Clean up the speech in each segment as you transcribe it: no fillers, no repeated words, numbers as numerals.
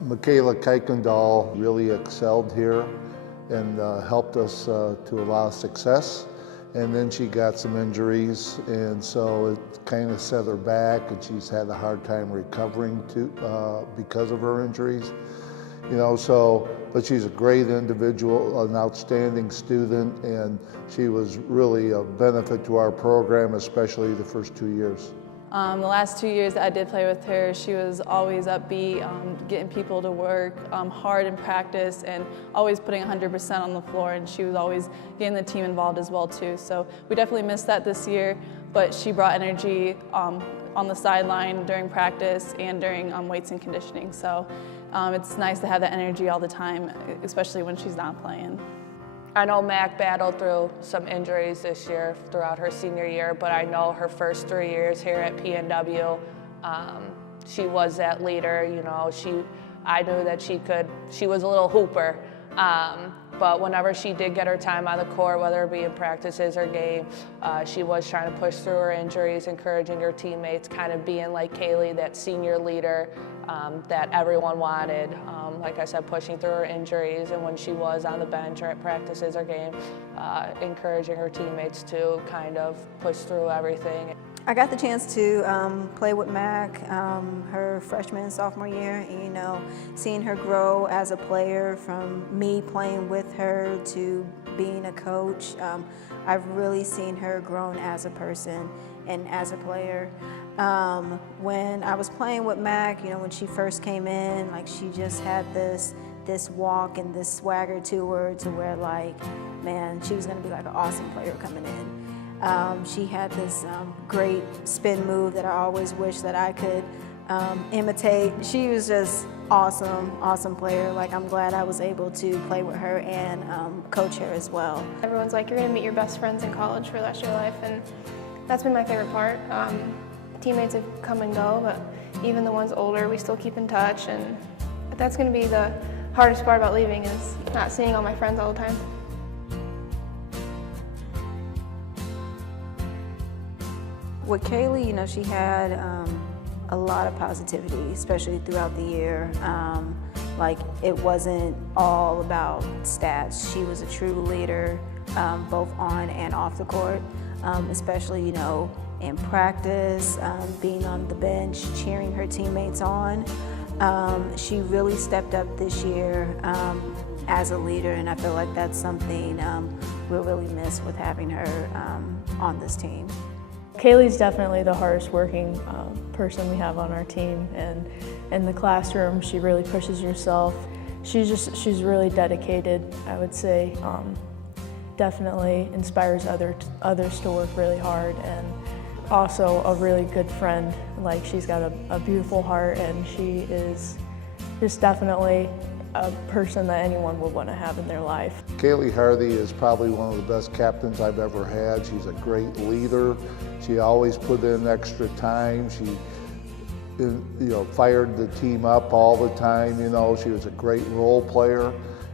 Michaela Kuykendall really excelled here and helped us to a lot of success. And then she got some injuries, and so it kind of set her back, and she's had a hard time recovering because of her injuries. You know, so, but she's a great individual, an outstanding student, and she was really a benefit to our program, especially the first 2 years. The last 2 years that I did play with her, she was always upbeat, getting people to work hard in practice and always putting 100% on the floor, and she was always getting the team involved as well too. So we definitely missed that this year, but she brought energy on the sideline during practice and during weights and conditioning. So it's nice to have that energy all the time, especially when she's not playing. I know Mac battled through some injuries this year throughout her senior year, but I know her first 3 years here at PNW, she was that leader. You know, I knew that she was a little hooper, but whenever she did get her time on the court, whether it be in practices or game, she was trying to push through her injuries, encouraging her teammates, kind of being like Kaylee, that senior leader that everyone wanted. Like I said, pushing through her injuries, and when she was on the bench or at practices or game, encouraging her teammates to kind of push through everything. I got the chance to play with Mac her freshman and sophomore year, and you know, seeing her grow as a player from me playing with her to being a coach, I've really seen her grown as a person and as a player. When I was playing with Mac, you know, when she first came in, like she just had this walk and this swagger to her, to where like, man, she was gonna be like an awesome player coming in. She had this great spin move that I always wish that I could imitate. She was just awesome player. Like, I'm glad I was able to play with her and coach her as well. Everyone's like, you're gonna meet your best friends in college for the rest of your life, and that's been my favorite part. Teammates have come and go, but even the ones older, we still keep in touch, and that's gonna be the hardest part about leaving, is not seeing all my friends all the time. With Kaylee, you know, she had a lot of positivity, especially throughout the year. Like, it wasn't all about stats. She was a true leader, both on and off the court, especially, you know, in practice, being on the bench, cheering her teammates on. She really stepped up this year as a leader, and I feel like that's something we'll really miss with having her on this team. Kaylee's definitely the hardest working person we have on our team, and in the classroom she really pushes herself. She's really dedicated, I would say. Definitely inspires others to work really hard, and also a really good friend. Like, she's got a beautiful heart, and she is just definitely a person that anyone would want to have in their life. Kaylee Hardy is probably one of the best captains I've ever had. She's a great leader. She always put in extra time. She, you know, fired the team up all the time. You know, she was a great role player.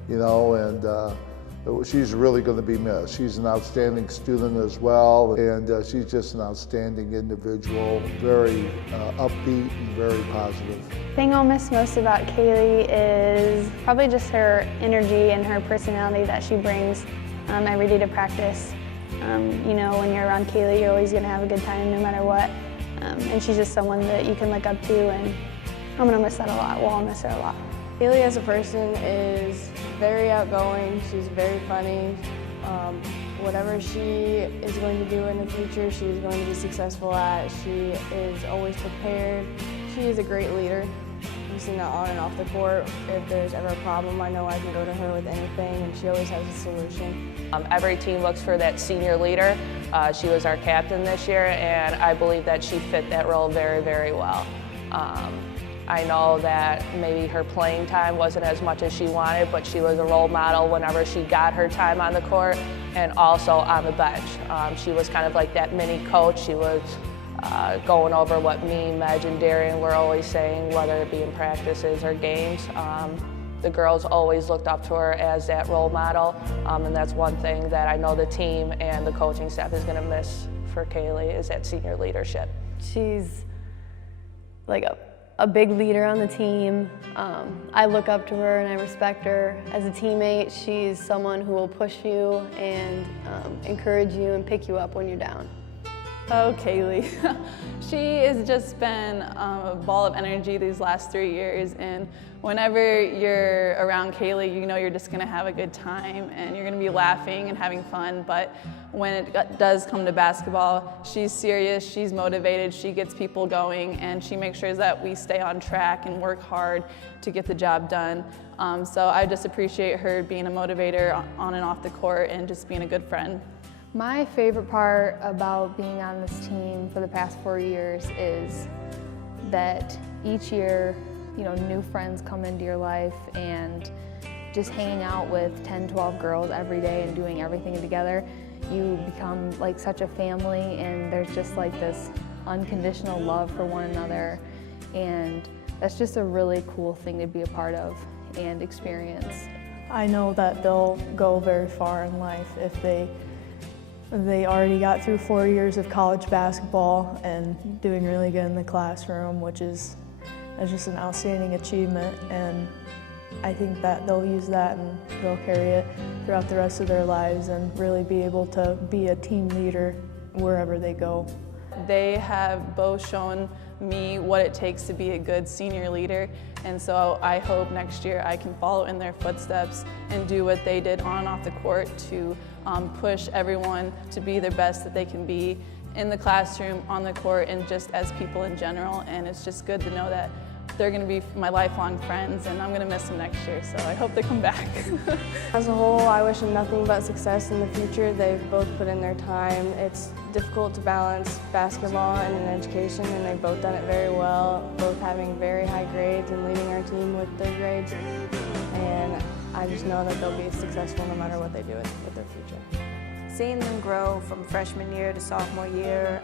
You know, and she's really going to be missed. She's an outstanding student as well, and she's just an outstanding individual, very upbeat and very positive. The thing I'll miss most about Kaylee is probably just her energy and her personality that she brings every day to practice. You know, when you're around Kaylee, you're always going to have a good time no matter what. And she's just someone that you can look up to, and I'm going to miss that a lot. Well, I'll miss her a lot. Kaylee as a person is very outgoing. She's very funny. Whatever she is going to do in the future, she is going to be successful at. She is always prepared. She is a great leader. We've seen that on and off the court. If there's ever a problem, I know I can go to her with anything, and she always has a solution. Every team looks for that senior leader. She was our captain this year, and I believe that she fit that role very, very well. I know that maybe her playing time wasn't as much as she wanted, but she was a role model whenever she got her time on the court and also on the bench. She was kind of like that mini coach. She was going over what me, Meg, and Darian were always saying, whether it be in practices or games. The girls always looked up to her as that role model, and that's one thing that I know the team and the coaching staff is going to miss for Kaylee, is that senior leadership. She's like a big leader on the team. I look up to her and I respect her. As a teammate, she's someone who will push you and encourage you and pick you up when you're down. Oh, Kaylee. She has just been a ball of energy these last 3 years, and whenever you're around Kaylee, you know you're just gonna have a good time and you're gonna be laughing and having fun, but when it does come to basketball, she's serious, she's motivated, she gets people going, and she makes sure that we stay on track and work hard to get the job done. So I just appreciate her being a motivator on and off the court and just being a good friend. My favorite part about being on this team for the past 4 years is that each year, you know, new friends come into your life, and just hanging out with 10, 12 girls every day and doing everything together, you become like such a family, and there's just like this unconditional love for one another, and that's just a really cool thing to be a part of and experience. I know that they'll go very far in life if they already got through 4 years of college basketball and doing really good in the classroom, which is just an outstanding achievement, and I think that they'll use that and they'll carry it throughout the rest of their lives and really be able to be a team leader wherever they go. They have both shown me what it takes to be a good senior leader, and so I hope next year I can follow in their footsteps and do what they did on and off the court to push everyone to be their best that they can be in the classroom, on the court, and just as people in general. And it's just good to know that they're going to be my lifelong friends, and I'm going to miss them next year, so I hope they come back. As a whole, I wish them nothing but success in the future. They've both put in their time. It's difficult to balance basketball and an education, and they've both done it very well, both having very high grades and leading our team with their grades. And I just know that they'll be successful no matter what they do with their future. Seeing them grow from freshman year to sophomore year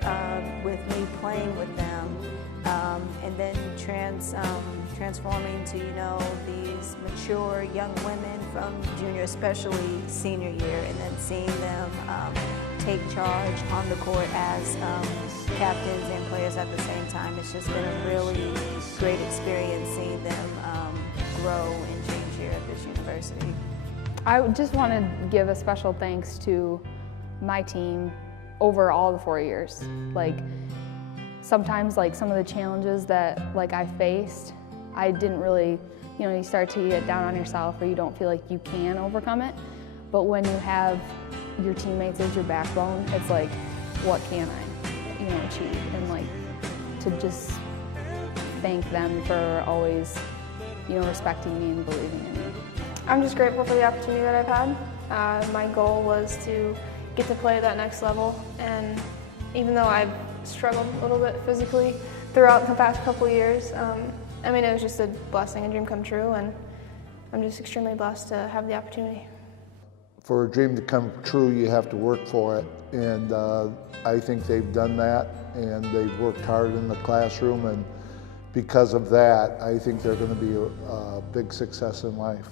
with me playing with them, and then transforming to, you know, these mature young women from junior, especially senior year, and then seeing them take charge on the court as captains and players at the same time. It's just been a really great experience seeing them grow and change here at this university. I just want to give a special thanks to my team over all the 4 years. Like, sometimes like some of the challenges that like I faced, I didn't really, you know, you start to get down on yourself or you don't feel like you can overcome it. But when you have your teammates as your backbone, it's like, what can I, you know, achieve? And like to just thank them for always, you know, respecting me and believing in me. I'm just grateful for the opportunity that I've had. My goal was to get to play at that next level, and even though I've struggled a little bit physically throughout the past couple of years, I mean, it was just a blessing, a dream come true, and I'm just extremely blessed to have the opportunity. For a dream to come true, you have to work for it, and I think they've done that, and they've worked hard in the classroom, and because of that, I think they're going to be a big success in life.